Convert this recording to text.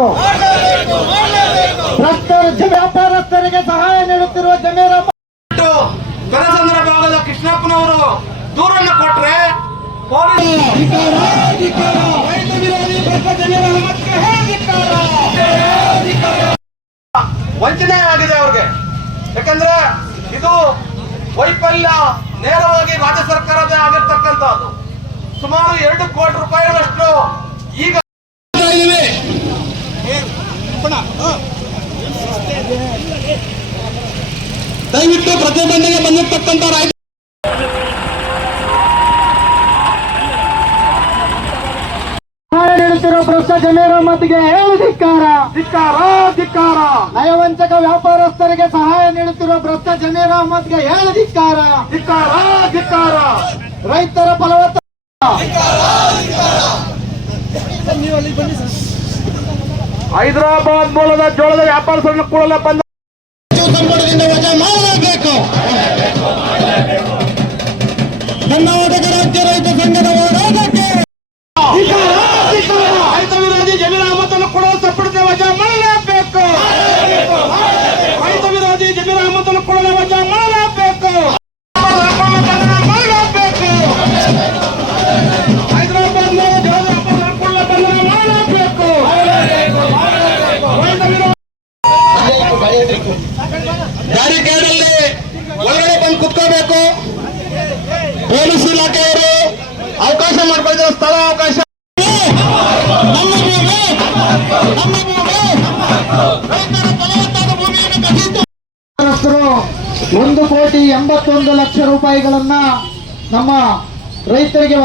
ಮಾಡಲೇಬೇಕು. ವ್ಯಾಪಾರಸ್ಥರಿಗೆ ಸಹಾಯ ನೀಡುತ್ತಿರುವ ಜಮೀರ ಕನಸಂದ್ರ ಭಾಗದ ಕೃಷ್ಣಪ್ಪನವರು ದೂರನ್ನು ಕೊಟ್ರೆ ವಂಚನೆ ಆಗಿದೆ ಅವ್ರಿಗೆ. ಯಾಕಂದ್ರೆ ಇದು ವೈಫಲ್ಯ ನೇರವಾಗಿ ರಾಜ್ಯ ಸರ್ಕಾರದ ಆಗಿರ್ತಕ್ಕಂಥದ್ದು. ಸುಮಾರು 2 ಕೋಟಿ ರೂಪಾಯಿಗಳಷ್ಟು ಈಗ ದಯವಿಟ್ಟು ಪ್ರತಿಭಟನೆಗೆ ಬಂದಿರ್ತಕ್ಕಂಥ ನೀಡುತ್ತಿರುವ ಭ್ರಷ್ಟ ಜಮೀರ್ ಅಹ್ಮದ್ಗೆ ಧಿಕ್ಕಾರ. ನಯವಂಚಕ ವ್ಯಾಪಾರಸ್ಥರಿಗೆ ಸಹಾಯ ನೀಡುತ್ತಿರುವ ಭ್ರಷ್ಟ ಜಮೀರ್ ಅಹ್ಮದ್ಗೆ ಧಿಕ್ಕಾರ. ರೈತರ ಫಲವತ್ತ ಹೈದರಾಬಾದ್ ಮೂಲದ ಜೋಳದ ವ್ಯಾಪಾರಸ್ಥರನ್ನು ಕೂಡಲೇ ಬಂದ ಸಂಪುಟದಿಂದ ವಜಾ ಮಾಡಲೇಬೇಕು. ಕರ್ನಾಟಕ ರಾಜ್ಯ ರೈತ ಸಂಘದ ಹೋರಾಟಕ್ಕೆ ರೈತ ವಿರೋಧಿ ಜಮೀರ್ ಅಹ್ಮದನ್ನು ಕೊಡುವ ಸಂಪುಟದ ವಜಾ ಮಾಡಲೇಬೇಕು. ರೈತ ವಿರೋಧಿ ಜಮೀರ್ ಅಹ್ಮದನ್ನು ಕೊಡುವ ವಜಾ ಮಾಡಲೇಬೇಕು. ಹೈದರಾಬಾದ್ ಮೂಲದ ಜೋಳದ ವ್ಯಾಪಾರಸ್ಥರನ್ನು ಕೂಡಲೇ ಬಂಧನ ಮಾಡಲೇಬೇಕು. ಬ್ಯಾರಿಕೇಡಲ್ಲಿ ಒಳಗಡೆ ಬಂದು ಕುತ್ಕೋಬೇಕು. ಪೊಲೀಸ್ ಇಲಾಖೆಯವರು ಅವಕಾಶ ಮಾಡ್ಕೊಳ್ತಾರೆ. ಸ್ಥಳ ಅವಕಾಶ ನಮ್ಮ ಭೂಮಿ, ರೈತರ ಫಲವತ್ತಾದ ಭೂಮಿಯನ್ನು ಕಸಿದು 1,81,00,000 ರೂಪಾಯಿಗಳನ್ನ ನಮ್ಮ ರೈತರಿಗೆ